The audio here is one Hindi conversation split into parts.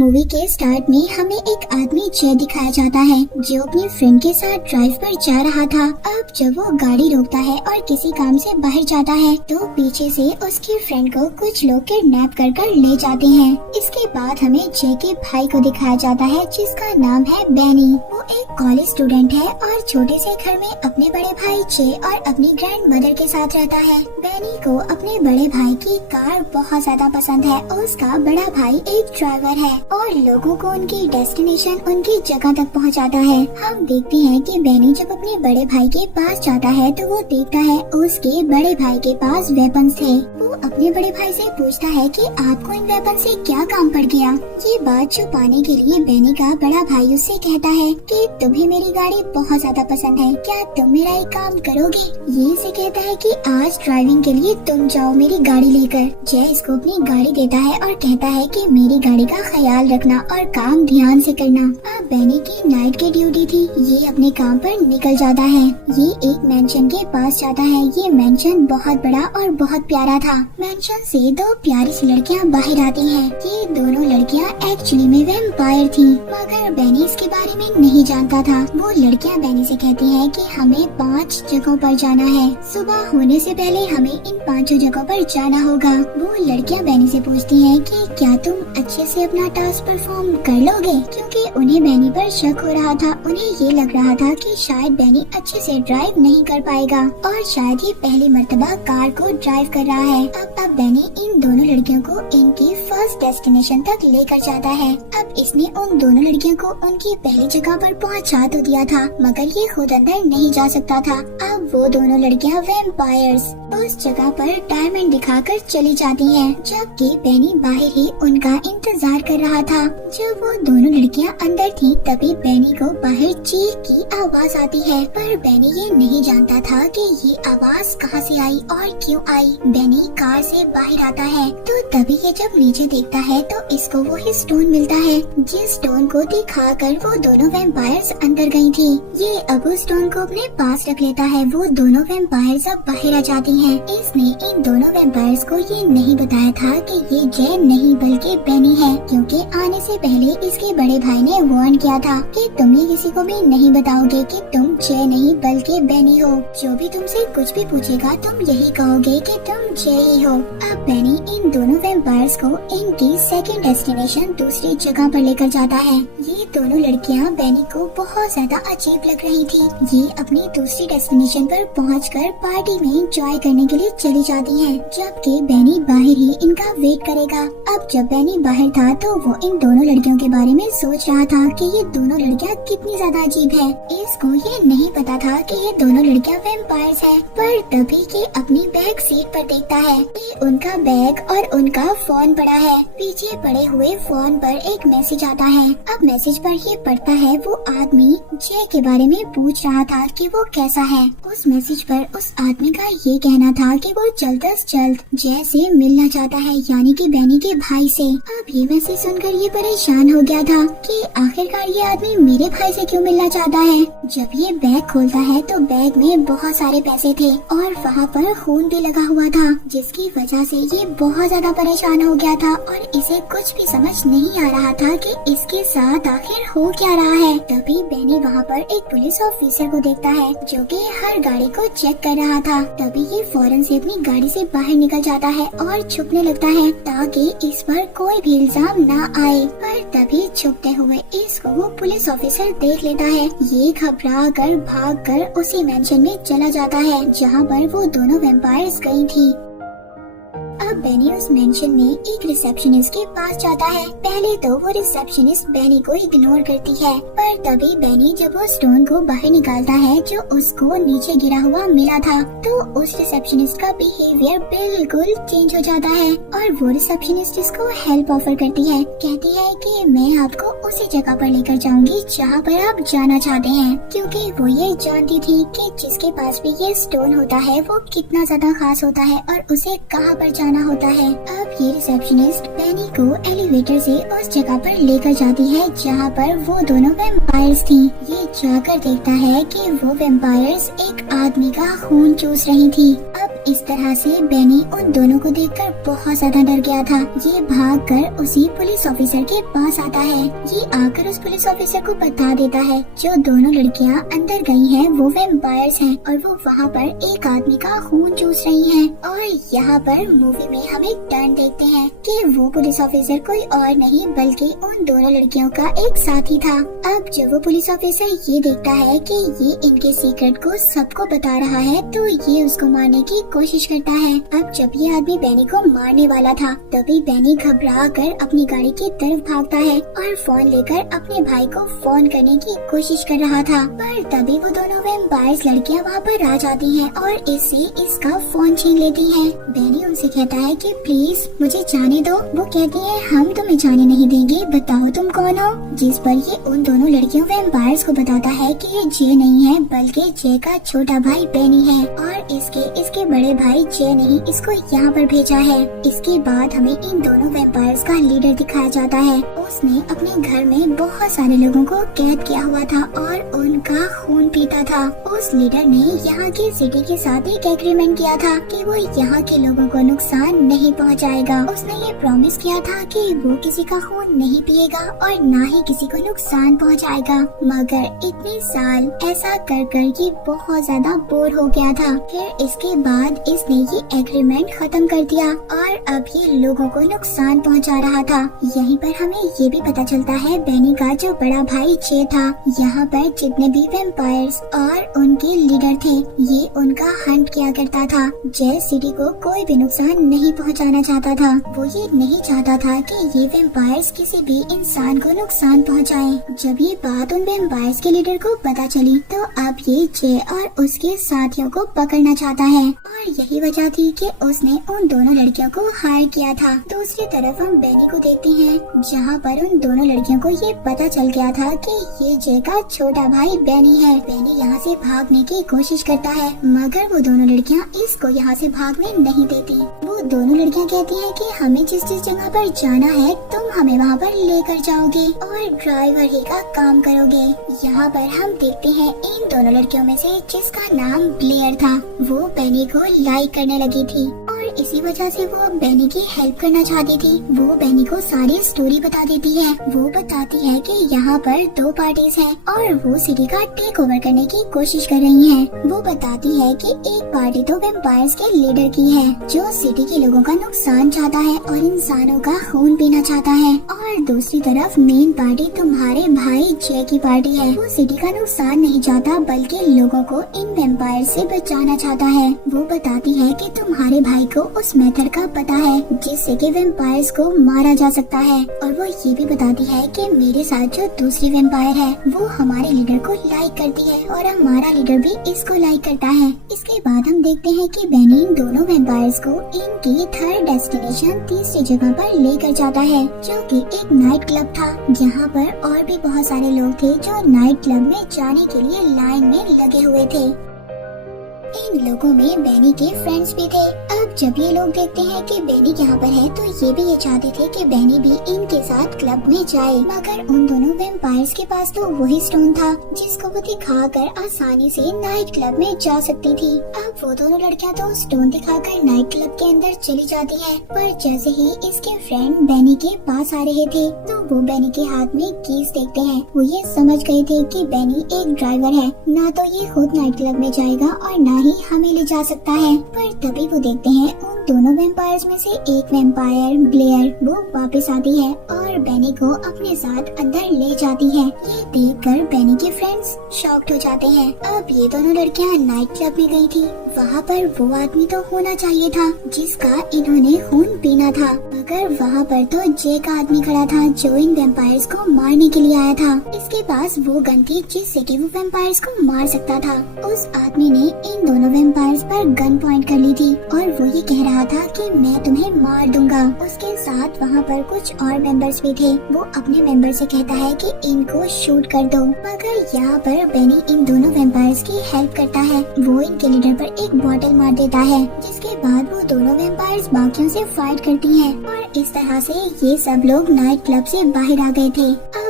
मूवी के स्टार्ट में हमें एक आदमी जय दिखाया जाता है जो अपने फ्रेंड के साथ ड्राइव पर जा रहा था। अब जब वो गाड़ी रोकता है और किसी काम से बाहर जाता है तो पीछे से उसके फ्रेंड को कुछ लोग किडनैप कर ले जाते हैं। इसके बाद हमें जय के भाई को दिखाया जाता है जिसका नाम है बेनी। वो एक कॉलेज स्टूडेंट है और छोटे से घर में अपने बड़े भाई जय और अपनी ग्रैंड मदर के साथ रहता है। बेनी को अपने बड़े भाई की कार बहुत ज्यादा पसंद है। उसका बड़ा भाई एक ड्राइवर है और लोगों को उनकी डेस्टिनेशन उनकी जगह तक पहुंचाता है। हम देखते हैं कि बेनी जब अपने बड़े भाई के पास जाता है तो वो देखता है उसके बड़े भाई के पास वेपन्स थे। वो अपने बड़े भाई से पूछता है कि आपको इन वेपन से क्या काम पड़ गया। ये बात छुपाने के लिए बेनी का बड़ा भाई उससे कहता है कि तुम्हें मेरी गाड़ी बहुत ज्यादा पसंद है, क्या तुम मेरा एक काम करोगे। ये इसे कहता है कि आज ड्राइविंग के लिए तुम जाओ मेरी गाड़ी लेकर। जय इसको अपनी गाड़ी देता है और कहता है कि मेरी गाड़ी का ख्याल रखना और काम ध्यान से करना। अब बेनी की नाइट की ड्यूटी थी, ये अपने काम पर निकल जाता है। ये एक मेंशन के पास जाता है। ये मेंशन बहुत बड़ा और बहुत प्यारा था। मेंशन से दो प्यारी सी लड़कियां बाहर आती हैं। ये दोनों लड़कियां एक्चुअली में वैम्पायर थी, मगर बेनी इसके बारे में नहीं जानता था। वो लड़कियां बेनी से कहती हैं कि हमें 5 जगहों पर जाना है, सुबह होने से पहले हमें इन 5 जगहों पर जाना होगा। वो लड़कियां बेनी से पूछती हैं कि क्या तुम अच्छे से अपना टास्क परफॉर्म कर लोगे, क्योंकि उन्हें बेनी पर शक हो रहा था। उन्हें ये लग रहा था कि शायद बेनी अच्छे से ड्राइव नहीं कर पाएगा और शायद ये पहली मर्तबा कार को ड्राइव कर रहा है। अब बेनी इन दोनों लड़कियों को इनकी फर्स्ट डेस्टिनेशन तक लेकर जाता है। अब इसने उन दोनों लड़कियों को उनकी पहली जगह पर पहुंचा तो दिया था, मगर ये खुद अंदर नहीं जा सकता था। अब वो दोनों लड़कियां वैम्पायर्स उस जगह पर डायमंड दिखाकर चली जाती हैं, जबकि बेनी बाहर ही उनका इंतजार कर रहा था। जब वो दोनों लड़कियां अंदर थी तभी बेनी को बाहर चीख की आवाज आती है, पर बेनी ये नहीं जानता था कि ये आवाज कहां से आई और क्यों आई। बेनी कार से बाहर आता है तो तभी ये जब नीचे देखता है तो इसको वो ही स्टोन मिलता है, जिस स्टोन को दिखाकर वो दोनों वैम्पायर्स अंदर गई थी। ये अब उस स्टोन को अपने पास रख लेता है। वो दोनों वैम्पायर्स अब बाहर आ जाती हैं। इसने इन दोनों वैम्पायर्स को ये नहीं बताया था कि ये जय नहीं बल्कि बेनी है, क्योंकि आने से पहले इसके बड़े भाई ने वार्न किया था कि तुम ये किसी को भी नहीं बताओगे कि तुम जय नहीं बल्कि बेनी हो। जो भी तुमसे कुछ भी पूछेगा तुम यही कहोगे कि तुम जय ही हो। अब बेनी इन दोनों वैम्पायर्स को इनकी सेकंड डेस्टिनेशन दूसरी जगह पर लेकर जाता है। ये दोनों लड़कियां बेनी को बहुत ज्यादा अजीब लग रही थी। ये अपनी दूसरी डेस्टिनेशन पर पहुंचकर पार्टी में एंजॉय करने के लिए चली जाती हैं, जबकि बेनी बाहर ही इनका वेट करेगा। अब जब बेनी बाहर था तो वो इन दोनों लड़कियों के बारे में सोच रहा था कि ये दोनों लड़कियां कितनी ज्यादा अजीब है। इसको ये नहीं पता था कि ये दोनों लड़कियां वैम्पायर्स हैं। पर तभी के अपनी बैक सीट पर देखता है कि उनका बैग और उनका फोन पड़ा है। पीछे पड़े हुए फोन पर एक मैसेज आता है। अब मैसेज पर ये पढ़ता है वो आदमी जय के बारे में पूछ रहा था कि वो कैसा है। उस मैसेज पर उस आदमी का ये कहना था कि वो जल्द से जल्द जय से मिलना चाहता है, यानी कि बेनी के भाई से। अब ये मैसेज सुनकर ये परेशान हो गया था कि आखिरकार ये आदमी मेरे भाई से क्यों मिलना चाहता है। जब ये बैग खोलता है तो बैग में बहुत सारे पैसे थे और वहाँ पर खून भी लगा हुआ था, जिसकी वजह से ये बहुत ज्यादा परेशान हो गया था और इसे कुछ भी समझ नहीं आ रहा था कि इसके साथ आखिर हो क्या रहा है। तभी बेनी वहाँ पर एक पुलिस ऑफिसर को देखता है जो कि हर गाड़ी को चेक कर रहा था। तभी ये फौरन से अपनी गाड़ी से बाहर निकल जाता है और छुपने लगता है ताकि इस पर कोई भी इल्जाम ना आए। पर तभी छुपते हुए इसको वो पुलिस ऑफिसर देख लेता है। ये घबरा कर भाग कर उसी मेंशन में चला जाता है जहाँ पर वो दोनों वैम्पायर्स गई थी। अब बेनी उस मेंशन में एक रिसेप्शनिस्ट के पास जाता है। पहले तो वो रिसेप्शनिस्ट बेनी को इग्नोर करती है, पर तभी बेनी जब वो स्टोन को बाहर निकालता है जो उसको नीचे गिरा हुआ मिला था, तो उस रिसेप्शनिस्ट का बिहेवियर बिल्कुल चेंज हो जाता है और वो रिसेप्शनिस्ट इसको हेल्प ऑफर करती है। कहती है कि मैं आपको उसी जगह पर लेकर जाऊंगी जहाँ पर आप जाना चाहते हैं, क्योंकि वो ये जानती थी कि जिसके पास भी ये स्टोन होता है वो कितना ज्यादा खास होता है और उसे कहाँ पर जाना होता है। अब ये रिसेप्शनिस्ट बेनी को एलिवेटर से उस जगह पर लेकर जाती है जहाँ पर वो दोनों वैम्पायर्स थी। ये जाकर देखता है कि वो वैम्पायर्स एक आदमी का खून चूस रही थी। अब इस तरह से बेनी उन दोनों को देखकर बहुत ज्यादा डर गया था। ये भागकर उसी पुलिस ऑफिसर के पास आता है। ये आकर उस पुलिस ऑफिसर को बता देता है जो दोनों लड़कियां अंदर गई हैं वो वैम्पायर्स हैं और वो वहाँ पर एक आदमी का खून चूस रही हैं। और यहाँ पर मूवी में हम एक टर्न देखते हैं कि वो पुलिस ऑफिसर कोई और नहीं बल्कि उन दोनों लड़कियों का एक साथी था। अब जब वो पुलिस ऑफिसर ये देखता है कि ये इनके सीक्रेट को सबको बता रहा है तो ये उसको मारने की कोशिश करता है। अब जब ये आदमी बेनी को मारने वाला था तभी बेनी घबरा कर अपनी गाड़ी की तरफ भागता है और फोन लेकर अपने भाई को फोन करने की कोशिश कर रहा था। पर तभी वो दोनों वैम्पायर्स लड़कियां वहाँ पर आ जाती हैं और इससे इसका फोन छीन लेती हैं। बेनी उनसे कहता है कि प्लीज मुझे जाने दो। वो कहती है हम तुम्हें जाने नहीं देंगे, बताओ तुम कौन हो। जिस पर ये उन दोनों लड़कियों वैम्पायर्स को बताता है कि ये जे नहीं है बल्कि जे का छोटा भाई बेनी है और इसके बड़े भाई जे ने ही इसको यहाँ पर भेजा है। इसके बाद हमें इन दोनों वैम्पायर्स का लीडर दिखाया जाता है। उसने अपने घर में बहुत सारे लोगों को कैद किया हुआ था और उनका खून पीता था। उस लीडर ने यहाँ की सिटी के साथ एक एग्रीमेंट किया था कि वो यहाँ के लोगों को नुकसान नहीं पहुँचाएगा। उसने ये प्रॉमिस किया था कि वो किसी का खून नहीं पिएगा और न ही किसी को नुकसान पहुँचाएगा। मगर इतने साल ऐसा कर कर ये बहुत ज्यादा बोर हो गया था। फिर इसके बाद इसने ये एग्रीमेंट खत्म कर दिया और अब ये लोगों को नुकसान पहुंचा रहा था। यहीं पर हमें ये भी पता चलता है बेनी का जो बड़ा भाई जे था, यहाँ पर जितने भी वैम्पायर्स और उनके लीडर थे ये उनका हंट किया करता था। जे सिटी को कोई भी नुकसान नहीं पहुंचाना चाहता था। वो ये नहीं चाहता था कि ये वैम्पायर्स किसी भी इंसान को नुकसान पहुंचाएं। जब ये बात उन वैम्पायर्स के लीडर को पता चली तो अब ये जे और उसके साथियों को पकड़ना चाहता है और यही वजह थी कि उसने उन दोनों लड़कियों को हायर किया था। दूसरी तरफ हम बेनी को देखते हैं जहाँ पर उन दोनों लड़कियों को ये पता चल गया था कि ये जे का छोटा भाई बेनी है। बेनी यहाँ से भागने की कोशिश करता है मगर वो दोनों लड़कियाँ इसको यहाँ से भागने नहीं देती। वो दोनों लड़कियाँ कहती हैं कि हमें जिस जिस जगह पर जाना है तुम हमें वहाँ पर लेकर जाओगे और ड्राइवर ही का काम करोगे। यहाँ पर हम देखते हैं इन दोनों लड़कियों में से जिसका नाम ब्लेयर था वो बेनी को लाइक करने लगी थी और इसी वजह से वो बेनी की हेल्प करना चाहती थी। वो बेनी को सारी स्टोरी बता देती है। वो बताती है कि यहाँ पर दो पार्टीज हैं और वो सिटी का टेक ओवर करने की कोशिश कर रही हैं। वो बताती है कि एक पार्टी तो वैम्पायर्स के लीडर की है जो सिटी के लोगों का नुकसान चाहता है और इंसानों का खून पीना चाहता है और दूसरी तरफ मेन पार्टी तुम्हारे भाई जे की पार्टी है। वो सिटी का नुकसान नहीं चाहता बल्कि लोगों को इन वैम्पायर से बचाना चाहता है। वो बताती है कि तुम्हारे भाई को उस मेथड का पता है जिससे कि वैम्पायर्स को मारा जा सकता है और वो ये भी बताती है कि मेरे साथ जो दूसरी वैम्पायर है वो हमारे लीडर को लाइक करती है और हमारा लीडर भी इसको लाइक करता है। इसके बाद हम देखते हैं कि बेनी इन दोनों वैम्पायर्स को इनकी थर्ड डेस्टिनेशन तीसरी जगह पर लेकर जाता है जो कि एक नाइट क्लब था। यहाँ पर और भी बहुत सारे लोग थे जो नाइट क्लब में जाने के लिए लाइन में लगे हुए थे। इन लोगों में बेनी के फ्रेंड्स भी थे। अब जब ये लोग देखते हैं कि बेनी यहाँ पर है तो ये भी ये चाहते थे कि बेनी भी इनके साथ क्लब में जाए मगर उन दोनों वैम्पायर्स के पास तो वही स्टोन था जिसको वो दिखाकर आसानी से नाइट क्लब में जा सकती थी। अब वो दोनों लड़कियाँ तो स्टोन दिखाकर नाइट क्लब के अंदर चली जाती है पर जैसे ही इसके फ्रेंड बेनी के पास आ रहे थे तो वो बेनी के हाथ में कीज देखते हैं। वो ये समझ गए थे कि बेनी एक ड्राइवर है, ना तो ये खुद नाइट क्लब में जाएगा और ना ही हमें ले जा सकता है। पर तभी वो देखते हैं उन दोनों वैम्पायर्स में से एक वैम्पायर ब्लेयर वो वापस आती है और बेनी को अपने साथ अंदर ले जाती है। ये देखकर बेनी के फ्रेंड्स शॉक्ड हो जाते हैं। अब ये दोनों लड़कियां नाइट क्लब में गई थी। वहाँ पर वो आदमी तो होना चाहिए था जिसका इन्होंने खून पीना था मगर वहाँ पर तो जे का आदमी खड़ा था जो इन वैम्पायर्स को मारने के लिए आया था। इसके पास वो गन थी जिससे कि वो वैम्पायर्स को मार सकता था। उस आदमी ने इन दोनों वैम्पायर्स पर गन पॉइंट कर ली थी और वो ये कह रहा था कि मैं तुम्हें मार दूंगा। उसके साथ वहाँ पर कुछ और मेंबर्स भी थे। वो अपने मेंबर से कहता है कि इनको शूट कर दो मगर यहाँ पर बेनी इन दोनों वैम्पायर्स की हेल्प करता है। वो इनके लीडर पर एक बॉटल मार देता है जिसके बाद वो दोनों वैम्पायर्स बाकियों से फाइट करती हैं और इस तरह से ये सब लोग नाइट क्लब से बाहर आ गए थे। अब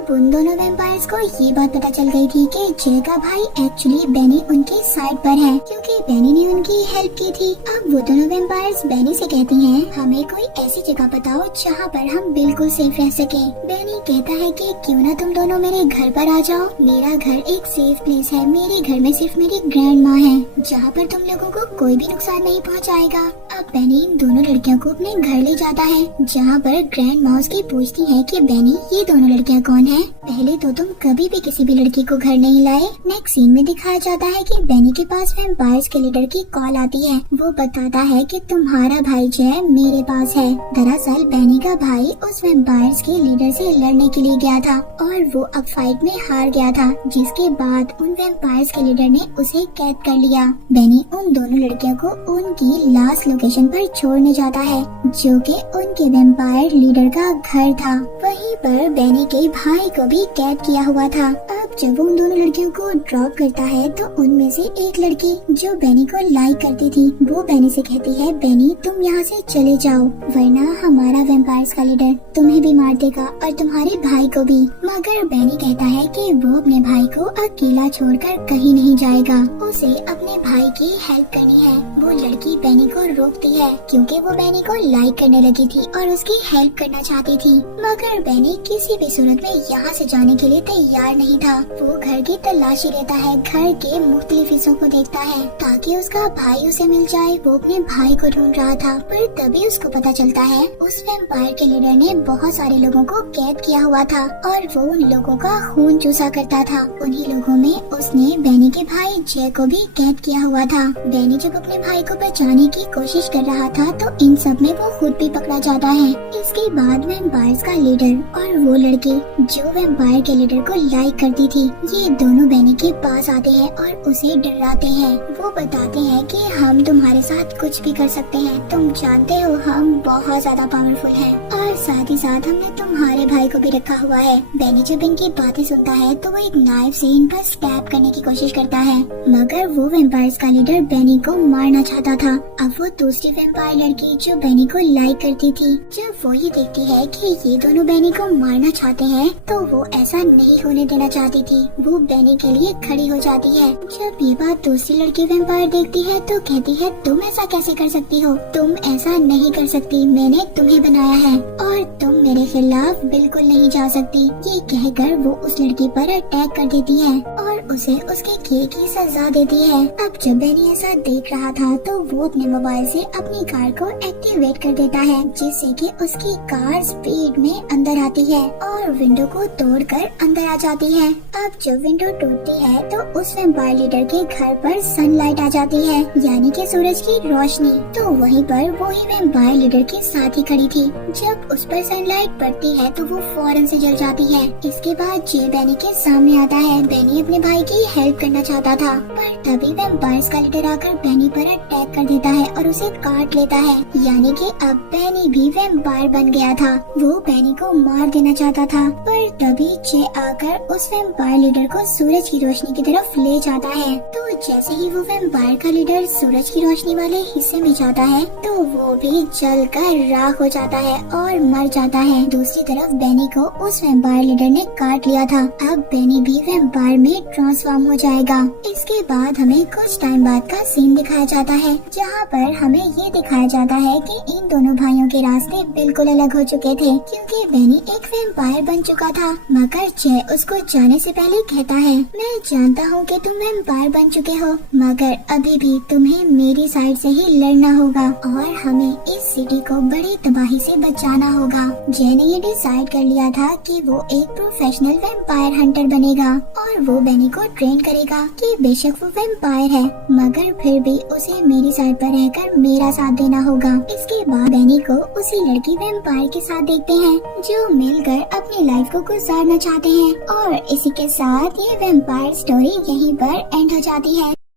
अब उन दोनों वैम्पायर्स को ये बात पता चल गई थी कि जय का भाई एक्चुअली बेनी उनके साइड पर है, क्योंकि बेनी ने उनकी हेल्प की थी। अब वो दोनों वैम्पायर्स बेनी से कहती हैं, हमें कोई ऐसी जगह बताओ जहाँ पर हम बिल्कुल सेफ रह सके। बेनी कहता है कि क्यों ना तुम दोनों मेरे घर पर आ जाओ, मेरा घर एक सेफ प्लेस है, मेरे घर में सिर्फ मेरी ग्रैंड माँ है, जहाँ पर तुम लोगों को कोई भी नुकसान नहीं पहुँचाएगा। अब बेनी इन दोनों लड़कियों को अपने घर ले जाता है, जहाँ पर ग्रैंड माँ उसकी पूछती है कि बेनी ये दोनों लड़कियाँ कौन है? पहले तो तुम कभी भी किसी भी लड़की को घर नहीं लाए। नेक्स्ट सीन में दिखाया जाता है कि बेनी के पास वैम्पायर्स के लीडर की कॉल आती है। वो बताता है कि तुम्हारा भाई जय मेरे पास है। दरअसल बेनी का भाई उस वैम्पायर्स के लीडर से लड़ने के लिए गया था और वो अब फाइट में हार गया था, जिसके बाद उन वैम्पायर्स के लीडर ने उसे कैद कर लिया। बेनी उन दोनों लड़कियों को उनकी लास्ट लोकेशन पर छोड़ने जाता है, जो कि उनके वैम्पायर लीडर का घर था। वहीं पर बेनी के भाई को भी कैद किया हुआ था। अब जब वो उन दोनों लड़कियों को ड्रॉप करता है तो उनमें से एक लड़की जो बेनी को लाइक करती थी, वो बेनी से कहती है, बेनी तुम यहाँ से चले जाओ, वरना हमारा वैम्पायर्स का लीडर तुम्हें भी मार देगा और तुम्हारे भाई को भी। मगर बेनी कहता है कि वो अपने भाई को अकेला छोड़कर कहीं नहीं जाएगा, उसे अपने भाई की हेल्प करनी है। वो लड़की बेनी को रोकती है क्योंकि वो बेनी को लाइक करने लगी थी और उसकी हेल्प करना चाहती थी। मगर बेनी किसी भी सूरत में यहाँ से जाने के लिए तैयार नहीं था। वो घर की तलाशी लेता है, घर के मुख्तलिफ हिस्सों को देखता है ताकि उसका भाई उसे मिल जाए। वो अपने भाई को ढूंढ रहा था, पर तभी उसको पता चलता है उस वैम्पायर के लीडर ने बहुत सारे लोगों को कैद किया हुआ था और वो उन लोगों का खून चूसा करता था। उन्हीं लोगों में उसने बेनी के भाई जय को भी कैद किया हुआ था। बेनी जब अपने भाई को बचाने की कोशिश कर रहा था तो इन सब में वो खुद भी पकड़ा जाता है। इसके बाद वैम्पायर्स का लीडर और वो लड़की जो वैम्पायर के लीडर को लाइक करती थी, ये दोनों बेनी के पास आते हैं और उसे डराते हैं। वो बताते हैं कि हम तुम्हारे साथ कुछ भी कर सकते हैं, तुम जानते हो हम बहुत ज्यादा पावरफुल हैं और साथ ही साथ हमने तुम्हारे भाई को भी रखा हुआ है। बेनी जब इनकी बातें सुनता है तो वो एक नाइफ से इन पर स्टैब करने की कोशिश करता है, मगर वो वैम्पायर्स का लीडर बेनी को मारना चाहता था। अब वो दूसरी वैम्पायर लड़की जो बेनी को लाइक करती थी, जब वो ये देखती है कि ये दोनों बेनी को मारना चाहते हैं तो वो ऐसा नहीं होने देना चाहती थी। वो बेनी के लिए खड़ी हो जाती है। जब ये बात दूसरी लड़की वैम्पायर देखती है तो कहती है, तुम ऐसा कैसे कर सकती हो, तुम ऐसा नहीं कर सकती, मैंने तुम्हें बनाया है और तुम मेरे खिलाफ बिल्कुल नहीं जा सकती। ये कहकर वो उस लड़की पर अटैक कर देती है और उसे उसके किए की सजा देती है। अब जब बेनी ऐसा देख रहा था तो वो अपने मोबाइल से अपनी कार को एक्टिवेट कर देता है, जिससे कि उसकी कार स्पीड में अंदर आती है और विंडो को तोड़कर अंदर आ जाती है। अब जब विंडो टूटती है तो उस वैम्पायर लीडर के घर पर सनलाइट आ जाती है, यानी कि सूरज की रोशनी। तो वहीं पर वो ही वैम्पायर लीडर के साथ ही खड़ी थी। जब उस पर सनलाइट पड़ती है तो वो फौरन से जल जाती है। इसके बाद जे बेनी के सामने आता है। बेनी अपने भाई की हेल्प करना चाहता था, पर तभी वैम्पायर्स का लीडर आकर बेनी पर अटैक कर देता है और उसे काट लेता है, यानी कि अब बेनी भी वैम्पायर बन गया था। वो बेनी को मार देना चाहता था, पर तभी जे आकर उस वैम्पायर लीडर को सूरज की रोशनी की तरफ ले जाता है। तो जैसे ही वो वैम्पायर का लीडर सूरज की रोशनी वाले हिस्से में जाता है तो वो भी जलकर राख हो जाता है और मर जाता है। दूसरी तरफ बेनी को उस वैम्पायर लीडर ने काट लिया था। अब बेनी भी वैम्पायर में ट्रांसफॉर्म हो जाएगा। इसके बाद हमें कुछ टाइम बाद का सीन दिखाया जाता है, जहाँ पर हमें ये दिखाया जाता है कि इन दोनों भाइयों के रास्ते बिल्कुल अलग हो चुके थे, क्योंकि बेनी एक वैम्पायर बन चुका था। मगर जय उसको जाने से पहले कहता है, मैं जानता हूँ कि तुम वैम्पायर बन चुके हो, मगर अभी भी तुम्हें मेरी साइड से ही लड़ना होगा और हमें इस सिटी को बड़ी तबाही से बचाना होगा। जय ने ये डिसाइड कर लिया था कि वो एक प्रोफेशनल वैम्पायर हंटर बनेगा और वो बेनी को ट्रेन करेगा कि बेशक वो वैम्पायर है, मगर फिर भी उसे मेरी साइड पर रहकर मेरा साथ देना होगा। इसके बाद बेनी को उसी लड़की वैम्पायर के साथ देखते हैं जो मिलकर अपनी लाइफ को गुजारना चाहते हैं। और इसी के साथ ये वैम्पायर स्टोरी यहीं पर एंड हो जाती है।